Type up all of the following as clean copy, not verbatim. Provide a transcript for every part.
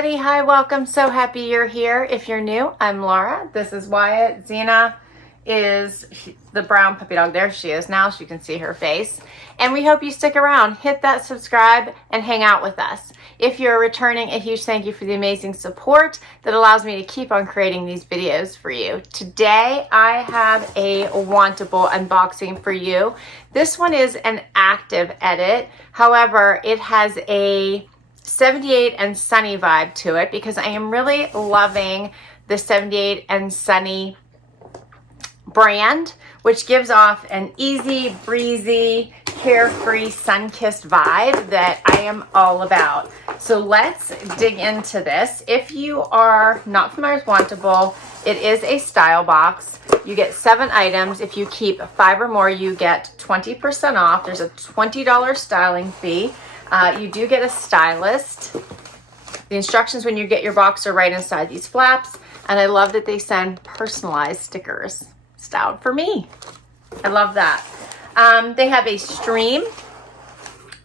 everybody. Hi, welcome. So happy you're here. If you're new, I'm Laura. This is Wyatt. Xena is the brown puppy dog. There she is now. So you can see her face. And we hope you stick around. Hit that subscribe and hang out with us. If you're returning, a huge thank you for the amazing support that allows me to keep on creating these videos for you. Today, I have a Wantable unboxing for you. This one is an active edit. However, it has a 78 and Sunny vibe to it because I am really loving the 78 and Sunny brand, which gives off an easy, breezy, carefree, sun-kissed vibe that I am all about. So let's dig into this. If you are not familiar with Wantable, it is a style box. You get 7 items. If you keep 5 or more, you get 20% off. There's a $20 styling fee. You do get a stylist. The instructions when you get your box are right inside these flaps. And I love that they send personalized stickers styled for me. I love that. They have a stream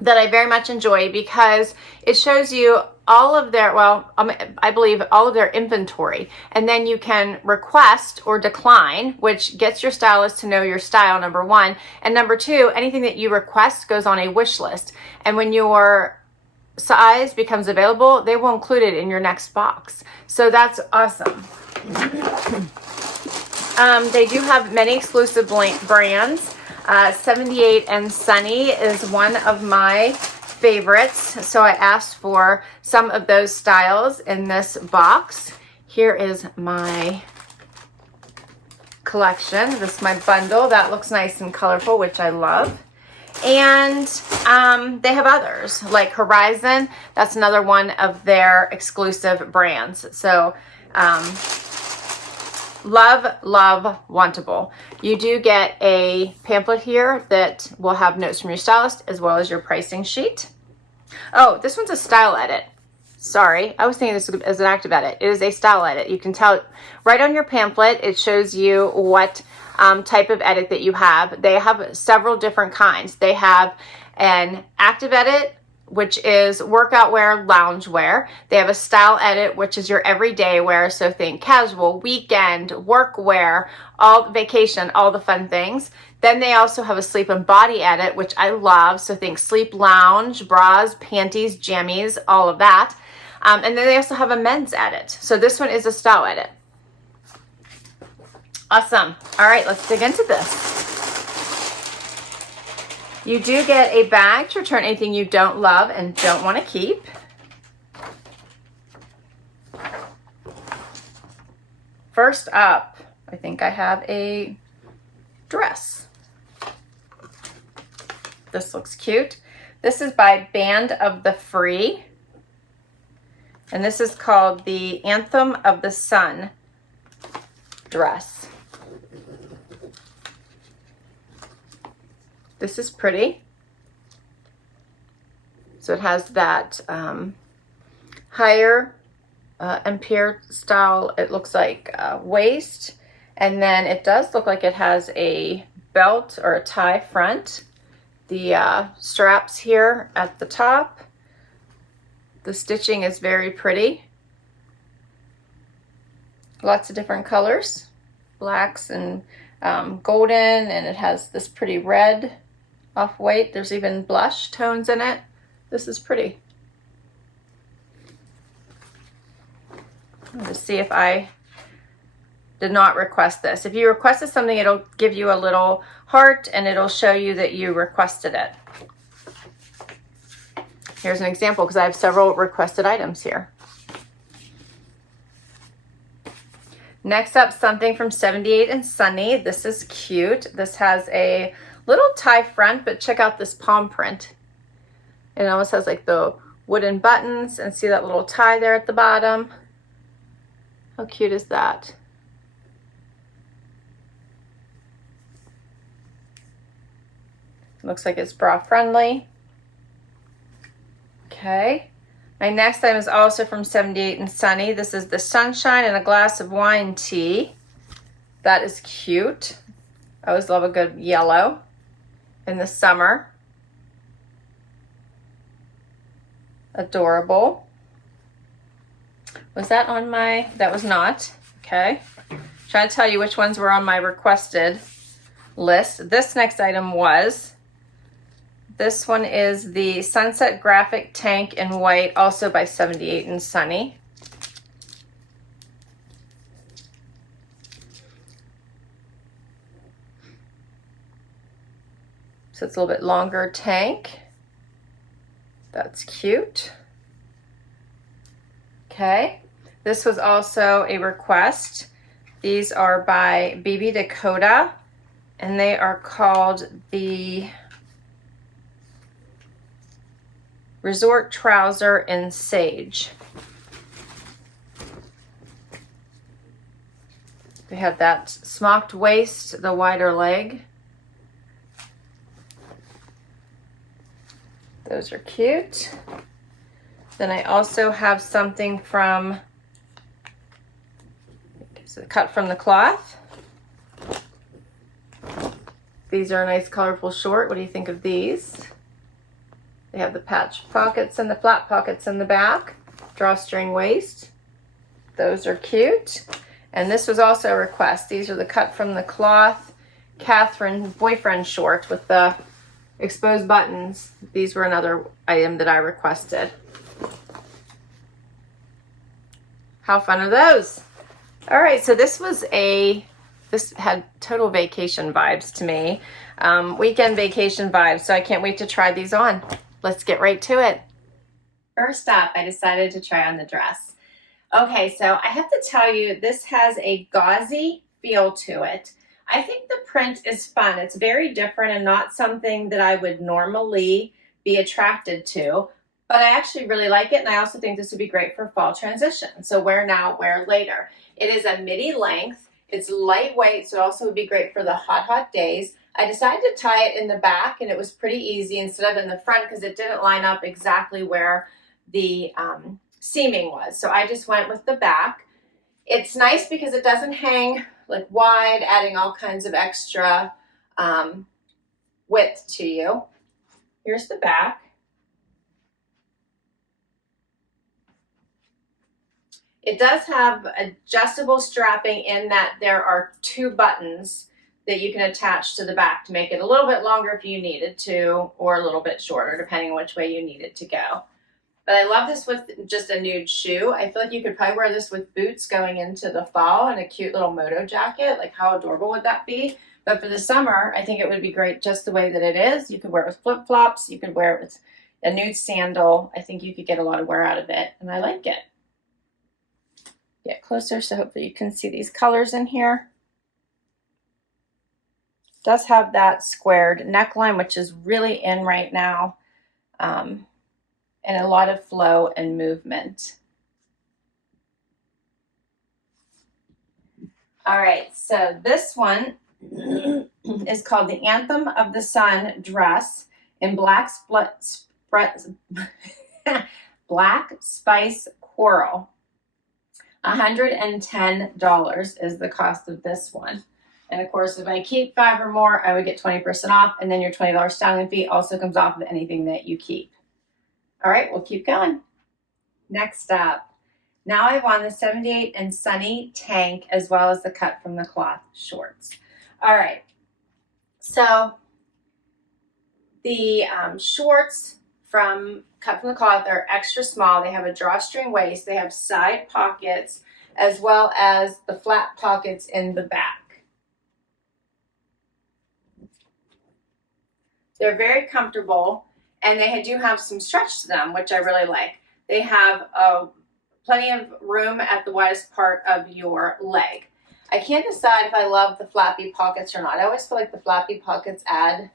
that I very much enjoy because it shows you all of their, I believe all of their inventory. And then you can request or decline, which gets your stylist to know your style, number 1. And number 2, anything that you request goes on a wish list. And when your size becomes available, they will include it in your next box. So that's awesome. They do have many exclusive brands. 78 and Sunny is one of my favorites. So I asked for some of those styles in this box. Here is my collection. This is my bundle. That looks nice and colorful, which I love. And they have others like Horizon. That's another one of their exclusive brands. So love Wantable. You do get a pamphlet here that will have notes from your stylist as well as your pricing sheet. Oh, this one's a style edit. Sorry, I was thinking this as an active edit. It is a style edit. You can tell right on your pamphlet, it shows you what type of edit that you have. They have several different kinds. They have an active edit, which is workout wear, lounge wear. They have a style edit, which is your everyday wear. So think casual, weekend, work wear, all vacation, all the fun things. Then they also have a sleep and body edit, which I love. So think sleep lounge, bras, panties, jammies, all of that. And then they also have a men's edit. So this one is a style edit. Awesome. All right, let's dig into this. You do get a bag to return anything you don't love and don't want to keep. First up, I think I have a dress. This looks cute. This is by Band of the Free. And this is called the Anthem of the Sun dress. This is pretty. So it has that higher empire style, it looks like waist. And then it does look like it has a belt or a tie front. The straps here at the top. The stitching is very pretty. Lots of different colors. Blacks and golden, and it has this pretty red off-white. There's even blush tones in it. This is pretty. Let's see if I did not request this. If you requested something, it'll give you a little heart and it'll show you that you requested it. Here's an example because I have several requested items here. Next up, something from 78 and Sunny. This is cute. This has a little tie front, but check out this palm print. It almost has like the wooden buttons, and see that little tie there at the bottom. How cute is that? Looks like it's bra friendly. Okay. My next item is also from 78 and Sunny. This is the Sunshine and a Glass of Wine tea. That is cute. I always love a good yellow in the summer. Adorable. Was that on my, that was not, okay. Trying to tell you which ones were on my requested list. This next item was, this one is the Sunset Graphic Tank in white, also by 78 and Sunny. So it's a little bit longer tank. That's cute. Okay, this was also a request. These are by BB Dakota, and they are called the Resort Trouser in Sage. They have that smocked waist, the wider leg. Those are cute. Then I also have something from, cut from the Kloth. These are a nice colorful short. What do you think of these? They have the patch pockets and the flat pockets in the back, drawstring waist. Those are cute. And this was also a request. These are the cut from the Kloth Catherine boyfriend short with the exposed buttons. These were another item that I requested. How fun are those? All right, so this had total vacation vibes to me. Weekend vacation vibes, so I can't wait to try these on. Let's get right to it. First up, I decided to try on the dress. Okay, so I have to tell you, this has a gauzy feel to it. I think the print is fun. It's very different and not something that I would normally be attracted to, but I actually really like it, and I also think this would be great for fall transition. So wear now, wear later. It is a midi length. It's lightweight, so it also would be great for the hot days. I decided to tie it in the back, and it was pretty easy instead of in the front because it didn't line up exactly where the seaming was. So I just went with the back. It's nice because it doesn't hang like wide, adding all kinds of extra width to you. Here's the back. It does have adjustable strapping in that there are 2 buttons that you can attach to the back to make it a little bit longer if you needed to, or a little bit shorter, depending on which way you need it to go. But I love this with just a nude shoe. I feel like you could probably wear this with boots going into the fall and a cute little moto jacket. Like, how adorable would that be? But for the summer, I think it would be great just the way that it is. You could wear it with flip-flops. You could wear it with a nude sandal. I think you could get a lot of wear out of it, and I like it. Get closer so hopefully you can see these colors in here. It does have that squared neckline, which is really in right now. And a lot of flow and movement. All right, so this one is called the Anthem of the Sun dress in black spice coral. $110 is the cost of this one. And of course, if I keep 5 or more, I would get 20% off, and then your $20 styling fee also comes off of anything that you keep. All right, we'll keep going. Next up, now I want the 78 and Sunny tank as well as the cut from the Kloth shorts. All right, so the shorts cut from the Kloth are extra small. They have a drawstring waist. They have side pockets as well as the flat pockets in the back. They're very comfortable. And they do have some stretch to them, which I really like. They have plenty of room at the widest part of your leg. I can't decide if I love the flappy pockets or not. I always feel like the flappy pockets add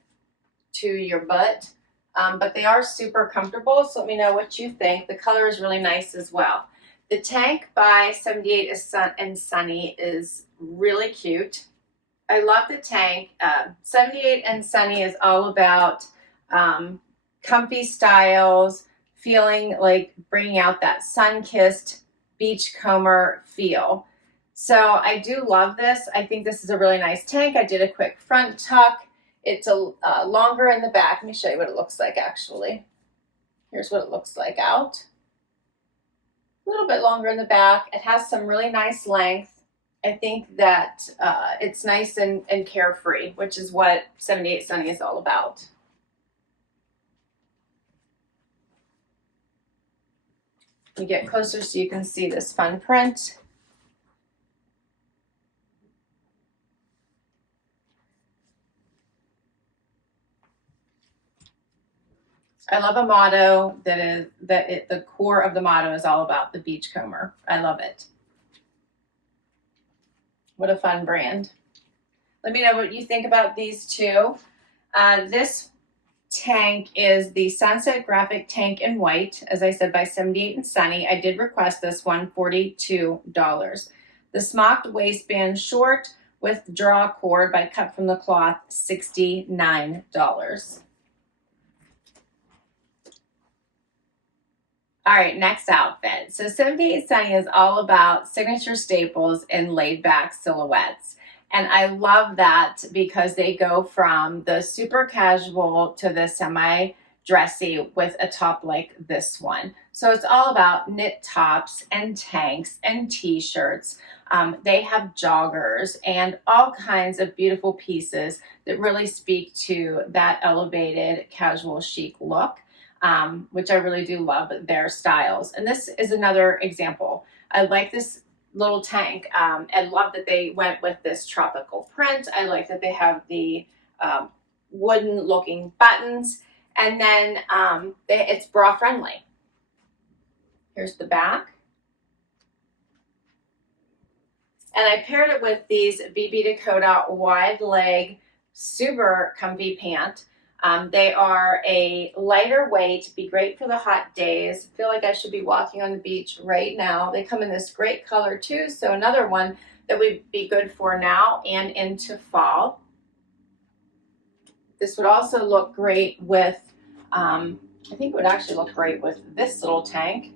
to your butt, but they are super comfortable, so let me know what you think. The color is really nice as well. The tank by 78 and Sunny is really cute. I love the tank. 78 and Sunny is all about comfy styles, feeling like bringing out that sun-kissed beachcomber feel. So I do love this. I think this is a really nice tank. I did a quick front tuck. It's longer in the back. Let me show you what it looks like actually. Here's what it looks like out. little bit longer in the back. It has some really nice length. I think that it's nice and carefree, which is what 78 Sunny is all about. You get closer so you can see this fun print. I love a motto the core of the motto is all about the beachcomber. I love it. What a fun brand. Let me know what you think about these two. This tank is the Sunset Graphic Tank in white, as I said, by 78 and Sunny. I did request this one, $42. The Smocked Waistband Short with Draw Cord by Cut from the Cloth, $69. All right, next outfit. So 78 Sunny is all about signature staples and laid back silhouettes. And I love that because they go from the super casual to the semi-dressy with a top like this one. So it's all about knit tops and tanks and t-shirts. They have joggers and all kinds of beautiful pieces that really speak to that elevated casual chic look. Which I really do love their styles. And this is another example. I like this little tank. I love that they went with this tropical print. I like that they have the wooden looking buttons. And then it's bra friendly. Here's the back. And I paired it with these BB Dakota wide leg, super comfy pant. They are a lighter weight, be great for the hot days. I feel like I should be walking on the beach right now. They come in this great color too, so another one that would be good for now and into fall. This would also look great with, I think it would actually look great with this little tank,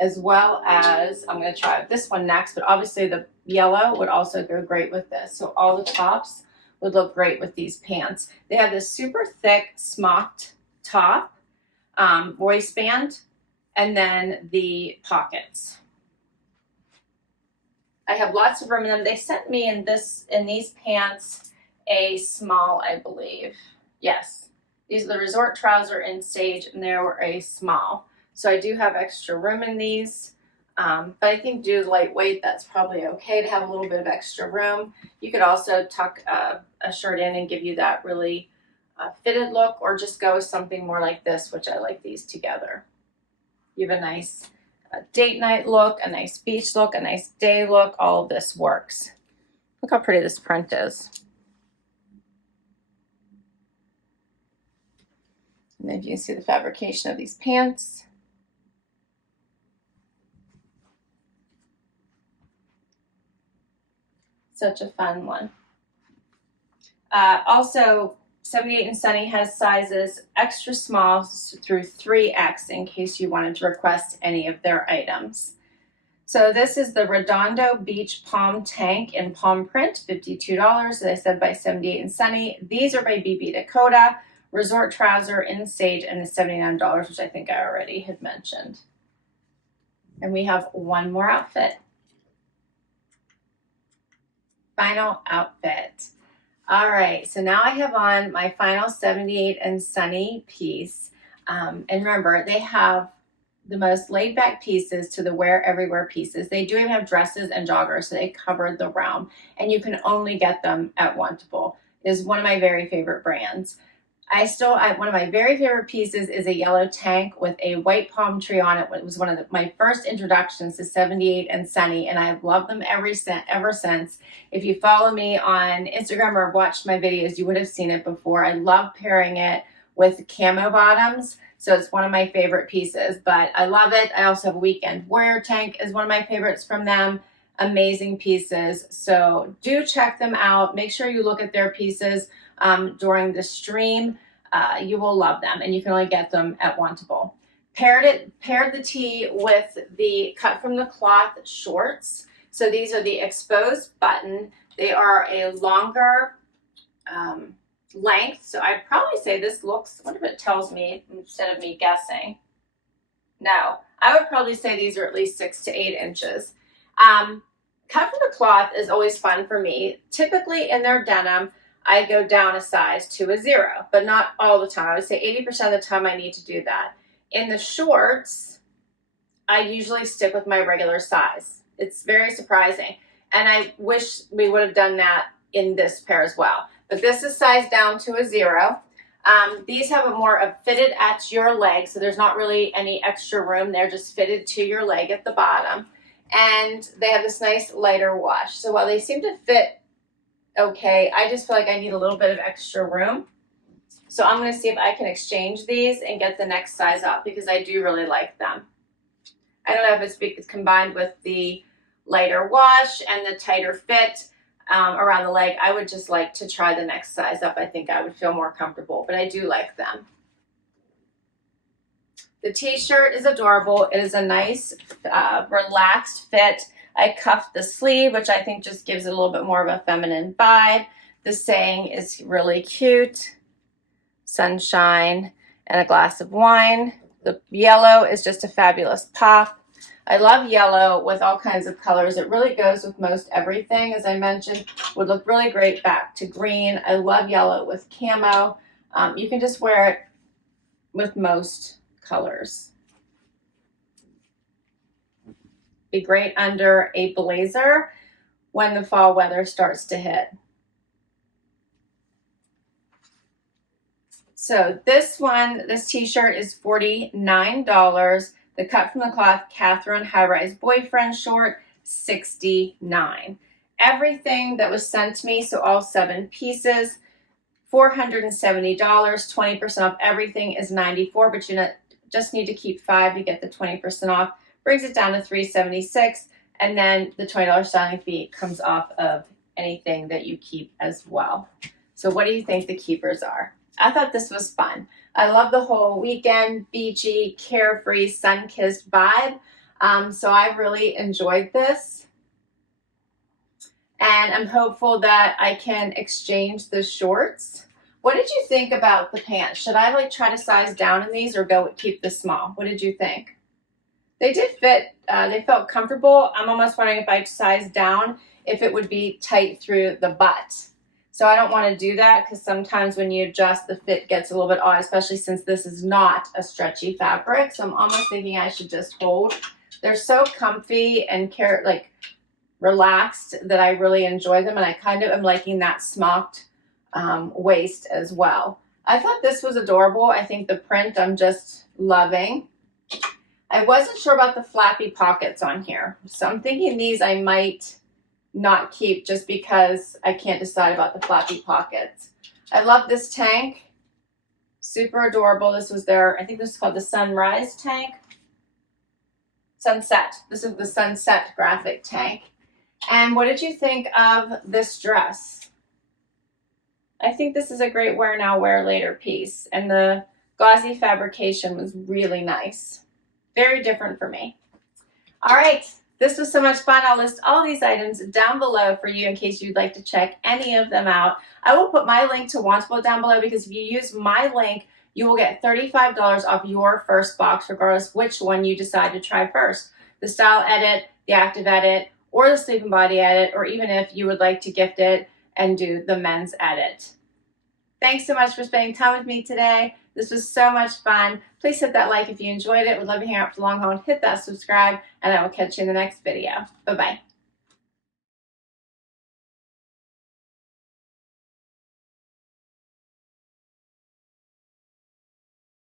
as well as, I'm going to try this one next, but obviously the yellow would also go great with this. So all the tops would look great with these pants. They have this super thick smocked top, waistband, and then the pockets. I have lots of room in them. They sent me in these pants a small, I believe. Yes, these are the resort trouser in sage, and they were a small. So I do have extra room in these. But I think due to lightweight, that's probably okay to have a little bit of extra room. You could also tuck a shirt in and give you that really fitted look, or just go with something more like this, which I like these together. You have a nice date night look, a nice beach look, a nice day look. All of this works. Look how pretty this print is. And then you can see the fabrication of these pants. Such a fun one. Also, 78 and Sunny has sizes extra small through 3X in case you wanted to request any of their items. So this is the Redondo Beach Palm Tank in palm print, $52, as I said, by 78 and Sunny. These are by BB Dakota. Resort Trouser in sage, and the $79, which I think I already had mentioned. And we have one more outfit. Final outfit. All right, so now I have on my final 78 and Sunny piece. And remember, they have the most laid back pieces to the wear everywhere pieces. They do even have dresses and joggers, so they covered the realm. And you can only get them at Wantable. It is one of my very favorite brands. One of my very favorite pieces is a yellow tank with a white palm tree on it. It was one of my first introductions to 78 and Sunny, and I've loved them ever since. If you follow me on Instagram or watched my videos, you would have seen it before. I love pairing it with camo bottoms, so it's one of my favorite pieces, but I love it. I also have a weekend warrior tank is one of my favorites from them. Amazing pieces, so do check them out. Make sure you look at their pieces during the stream. You will love them, and you can only get them at Wantable. Paired the tee with the Cut from the Cloth shorts. So these are the exposed button. They are a longer length. So I'd probably say this looks, what if it tells me instead of me guessing? No, I would probably say these are at least 6 to 8 inches. Cut from the cloth is always fun for me. Typically in their denim, I go down a size to a 0, but not all the time. I would say 80% of the time I need to do that. In the shorts, I usually stick with my regular size. It's very surprising. And I wish we would have done that in this pair as well. But this is sized down to a 0. These have a more fitted at your leg, so there's not really any extra room. They're just fitted to your leg at the bottom. And they have this nice lighter wash. So while they seem to fit okay, I just feel like I need a little bit of extra room. So I'm going to see if I can exchange these and get the next size up because I do really like them. I don't know if it's combined with the lighter wash and the tighter fit around the leg. I would just like to try the next size up. I think I would feel more comfortable, but I do like them. The t-shirt is adorable. It is a nice, relaxed fit. I cuffed the sleeve, which I think just gives it a little bit more of a feminine vibe. The saying is really cute. Sunshine and a glass of wine. The yellow is just a fabulous pop. I love yellow with all kinds of colors. It really goes with most everything. As I mentioned, would look really great back to green. I love yellow with camo. You can just wear it with most colors. Be great under a blazer when the fall weather starts to hit. So this t-shirt is $49. The cut from the cloth Catherine high-rise boyfriend short, $69. Everything that was sent to me, so all 7 pieces, $470. 20% off everything is $94, but you just need to keep 5 to get the 20% off. Brings it down to $376, and then the $20 styling fee comes off of anything that you keep as well. So what do you think the keepers are? I thought this was fun. I love the whole weekend, beachy, carefree, sun-kissed vibe. So I really enjoyed this. And I'm hopeful that I can exchange the shorts. What did you think about the pants? Should I like try to size down in these or keep this small? What did you think? They did fit. They felt comfortable. I'm almost wondering if I size down, if it would be tight through the butt. So I don't want to do that because sometimes when you adjust, the fit gets a little bit odd, especially since this is not a stretchy fabric. So I'm almost thinking I should just hold. They're so comfy and relaxed that I really enjoy them. And I kind of am liking that smocked waist as well. I thought this was adorable. I think the print I'm just loving. I wasn't sure about the flappy pockets on here. So I'm thinking these I might not keep just because I can't decide about the flappy pockets. I love this tank. Super adorable. This was I think this is called the Sunrise tank. Sunset. This is the Sunset graphic tank. And what did you think of this dress? I think this is a great wear now, wear later piece. And the gauzy fabrication was really nice. Very different for me. All right. This was so much fun. I'll list all these items down below for you in case you'd like to check any of them out. I will put my link to Wantable down below because if you use my link, you will get $35 off your first box, regardless which one you decide to try first. The Style Edit, the Active Edit, or the Sleep and Body Edit, or even if you would like to gift it and do the Men's Edit. Thanks so much for spending time with me today. This was so much fun. Please hit that like if you enjoyed it. Would love to hang out for the long haul and hit that subscribe, and I will catch you in the next video. Bye-bye.